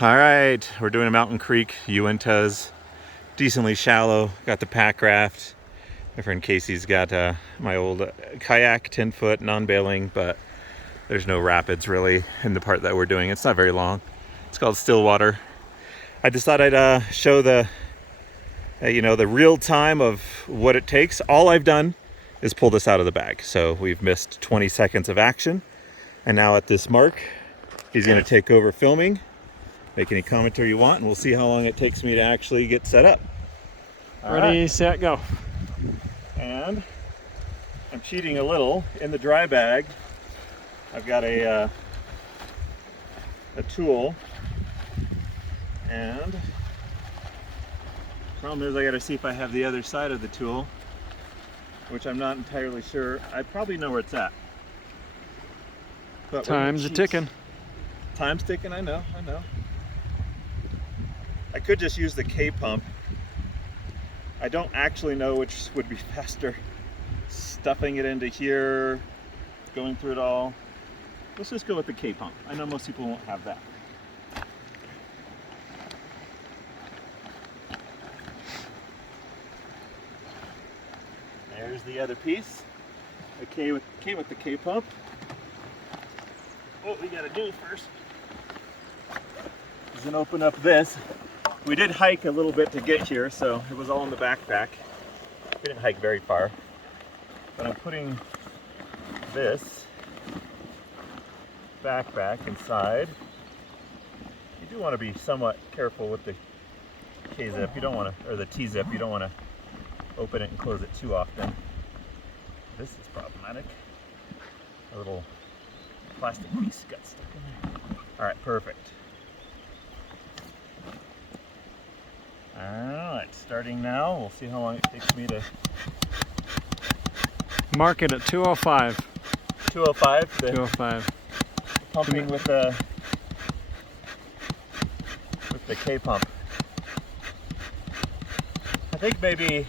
All right, we're doing a mountain creek, uintas, decently shallow. Got the packraft. My friend Casey's got my old kayak, 10-foot, non-bailing, but there's no rapids really in the part that we're doing. It's not very long. It's called Stillwater. I just thought I'd show the, the real time of what it takes. All I've done is pull this out of the bag. So we've missed 20 seconds of action. And now at this mark, he's gonna take over filming. Make any commentary you want, and we'll see how long it takes me to actually get set up. Ready, set, go. And I'm cheating a little. In the dry bag, I've got a tool, and problem is I gotta see if I have the other side of the tool, which I'm not entirely sure. I probably know where it's at. But time's a ticking. Time's ticking, I know. I could just use the K-pump. I don't actually know which would be faster. Stuffing it into here, going through it all. Let's just go with the K-pump. I know most people won't have that. There's the other piece. Okay, came with the K-pump. What we gotta do first is then open up this. We did hike a little bit to get here, so it was all in the backpack. We didn't hike very far. But I'm putting this backpack inside. You do want to be somewhat careful with the K-zip. You don't want to, or the T-zip, you don't want to open it and close it too often. This is problematic. A little plastic piece got stuck in there. All right, perfect. All right, starting now. We'll see how long it takes me to mark it at 2:05. 2:05. 2:05. Pumping with the K-pump. I think maybe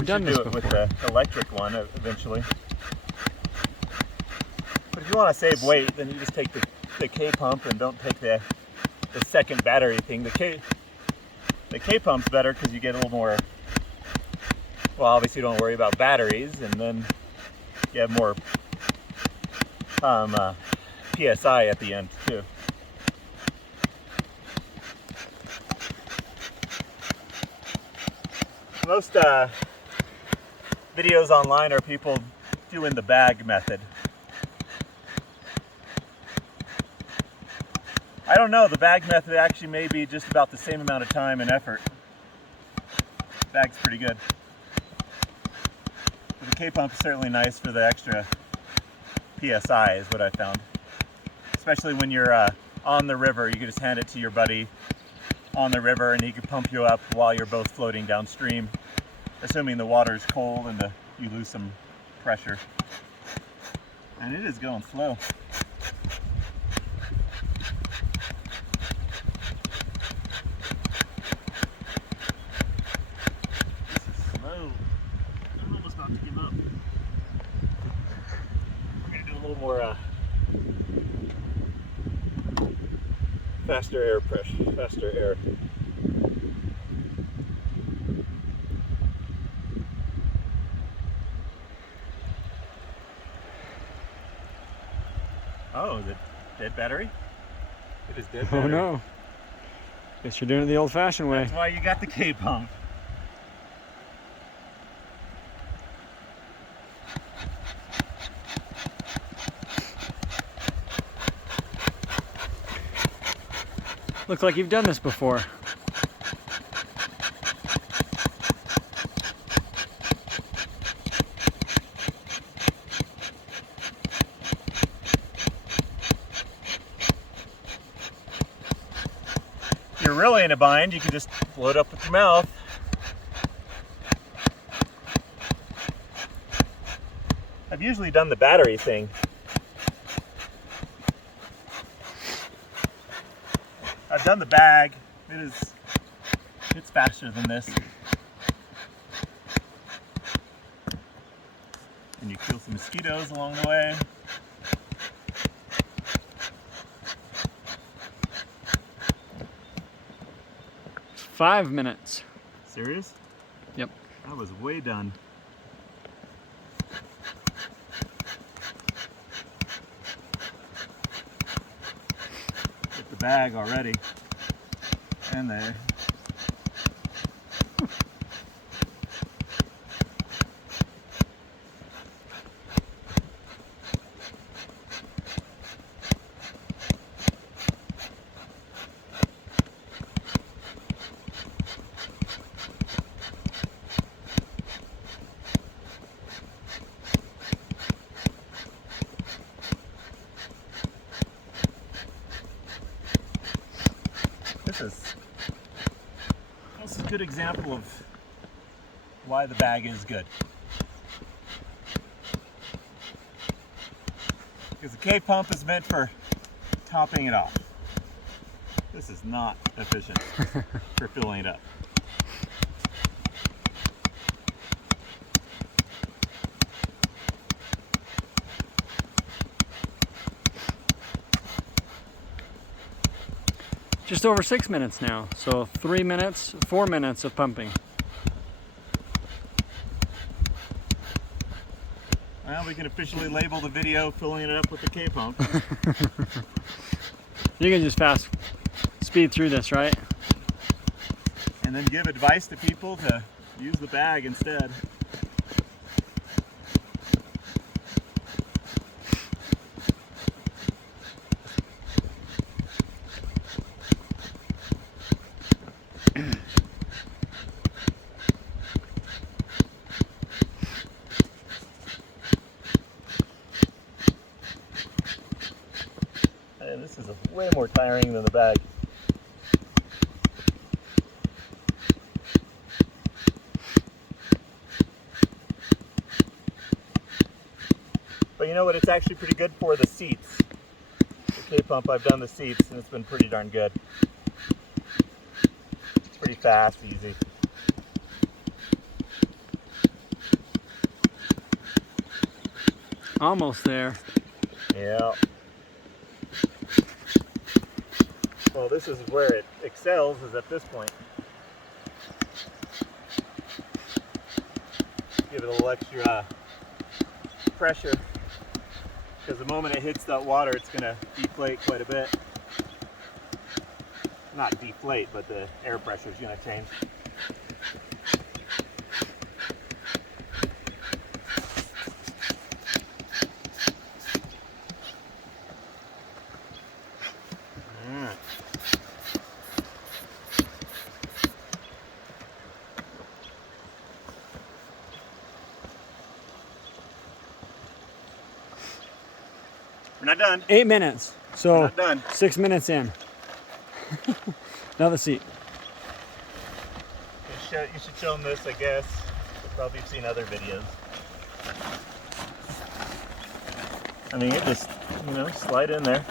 we should do it with the electric one eventually. But if you want to save weight, then you just take the K-pump and don't take the second battery thing. The K-pump's better because you get a little more, well, obviously you don't worry about batteries, and then you have more PSI at the end too. Most videos online are people doing the bag method. I don't know, the bag method actually may be just about the same amount of time and effort. Bag's pretty good. But the K-pump is certainly nice for the extra PSI is what I found. Especially when you're on the river, you can just hand it to your buddy on the river and he can pump you up while you're both floating downstream, assuming the water is cold and you lose some pressure. And it is going slow. More faster air pressure, faster air. Oh, is it dead battery? It is dead battery. Oh no. Guess you're doing it the old-fashioned way. That's why you got the K-pump. Looks like you've done this before. If you're really in a bind, you can just blow it up with your mouth. I've usually done the battery thing. I've done the bag. It's faster than this. And you kill some mosquitoes along the way. 5 minutes. Serious? Yep. I was way done. Hit the bag already. And there. This is a good example of why the bag is good. Because the K-pump is meant for topping it off. This is not efficient for filling it up. Just over 6 minutes now. So 3 minutes, 4 minutes of pumping. Well, we can officially label the video filling it up with the K-pump. You can just fast speed through this, right? And then give advice to people to use the bag instead. And this is way more tiring than the bag. But you know what, it's actually pretty good for the seats. The K-pump, I've done the seats and it's been pretty darn good. It's pretty fast, easy. Almost there. Yeah. Well, this is where it excels, is at this point. Give it a little extra pressure, because the moment it hits that water, it's going to deflate quite a bit. Not deflate, but the air pressure is going to change. We're not done. 8 minutes. We're So not done. 6 minutes in. Now the seat. You should show them this, I guess. You've probably seen other videos. I mean, you just, slide in there.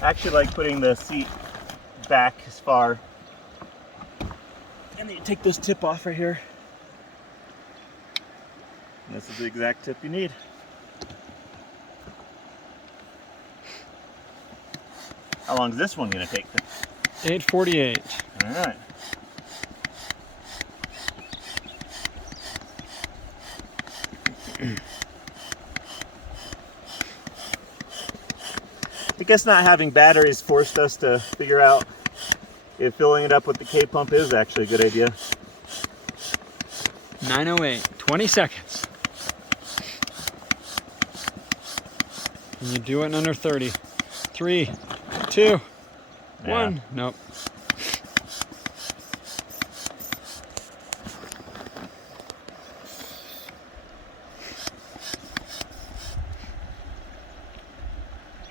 I actually like putting the seat back as far. And then you take this tip off right here. And this is the exact tip you need. How long is this one going to take? 8:48. All right. I guess not having batteries forced us to figure out if filling it up with the K-pump is actually a good idea. 9:08. 20 seconds. And you do it in under 30. 3, 2, 1. Nope.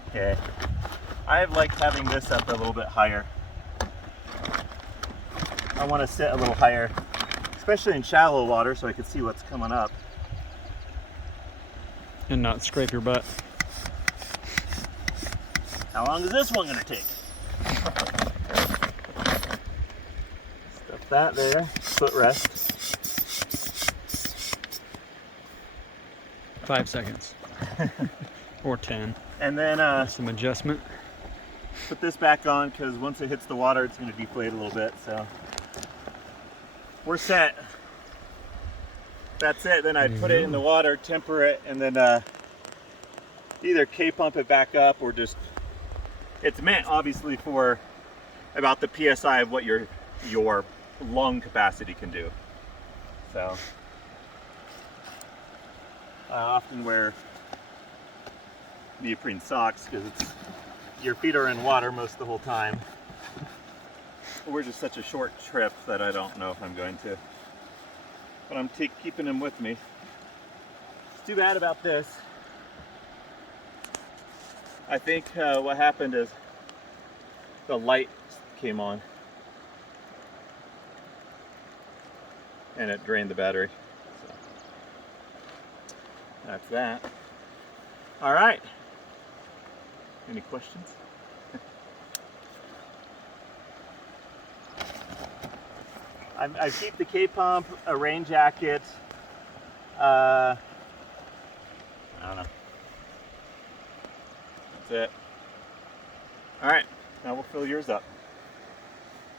Okay. I've liked having this up a little bit higher. I want to sit a little higher, especially in shallow water, so I can see what's coming up. And not scrape your butt. How long is this one going to take? Stuff that there, footrest. 5 seconds. Or 10. And then Some adjustment. put this back on because once it hits the water, it's going to deflate a little bit. So we're set. That's it. Then I'd put it in the water, temper it, and then either K-pump it back up or just, it's meant obviously for about the PSI of what your lung capacity can do. So I often wear neoprene socks because your feet are in water most of the whole time. We're just such a short trip that I don't know if I'm going to. But I'm keeping them with me. It's too bad about this. I think what happened is the light came on and it drained the battery. So that's that. All right. Any questions? I keep the K-pump, a rain jacket. I don't know. That's it. All right, now we'll fill yours up.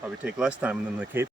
Probably take less time than the K-pump.